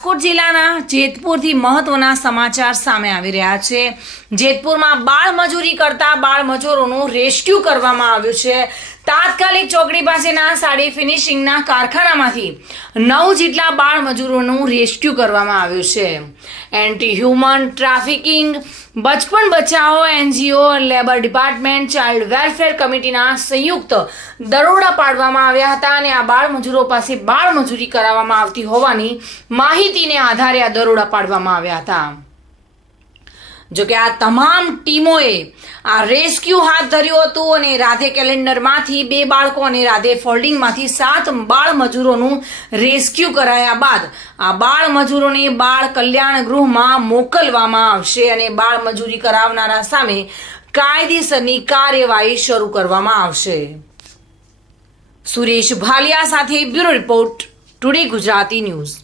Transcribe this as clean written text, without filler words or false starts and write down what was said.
રાજકોટ જિલ્લાના જેતપુરથી મહત્વના સમાચાર સામે આવી રહ્યા છે। જેતપુરમાં બાળ મજૂરી કરતા બાળ મજૂરોનું રેસ્ક્યુ કરવામાં આવ્યું છે। તાત્કાલિક ચોકડી પાસેના સાડી ફિનિશિંગના કારખાનામાંથી 9 જેટલા બાળ મજૂરોનું રેસ્ક્યુ કરવામાં આવ્યું છે। એન્ટી હ્યુમન ટ્રાફિકિંગ, બચપન બચાવો NGO, labour department, child welfare કમિટીના સંયુક્ત દરોડા પાડવામાં આવ્યા હતા અને આ બાળ મજૂરો પાસે બાળ મજૂરી કરાવવામાં આવતી હોવાની માહિતીને આધારે આ દરોડા પાડવામાં આવ્યા હતા। જોકે આ તમામ ટીમોએ આ રેસ્ક્યુ હાથ ધર્યું હતું અને રાધે કેલેન્ડરમાંથી 2 બાળકો અને રાધે ફોલ્ડિંગમાંથી 7 બાળ મજૂરોનું રેસ્ક્યુ કરાયા બાદ આ બાળ મજૂરોને બાળ કલ્યાણ ગૃહમાં મોકલવામાં આવશે અને બાળ મજૂરી કરાવનારા સામે કાયદેસરની કાર્યવાહી શરૂ કરવામાં આવશે। સુરેશ ભાલિયા સાથે bureau report, today Gujarati news.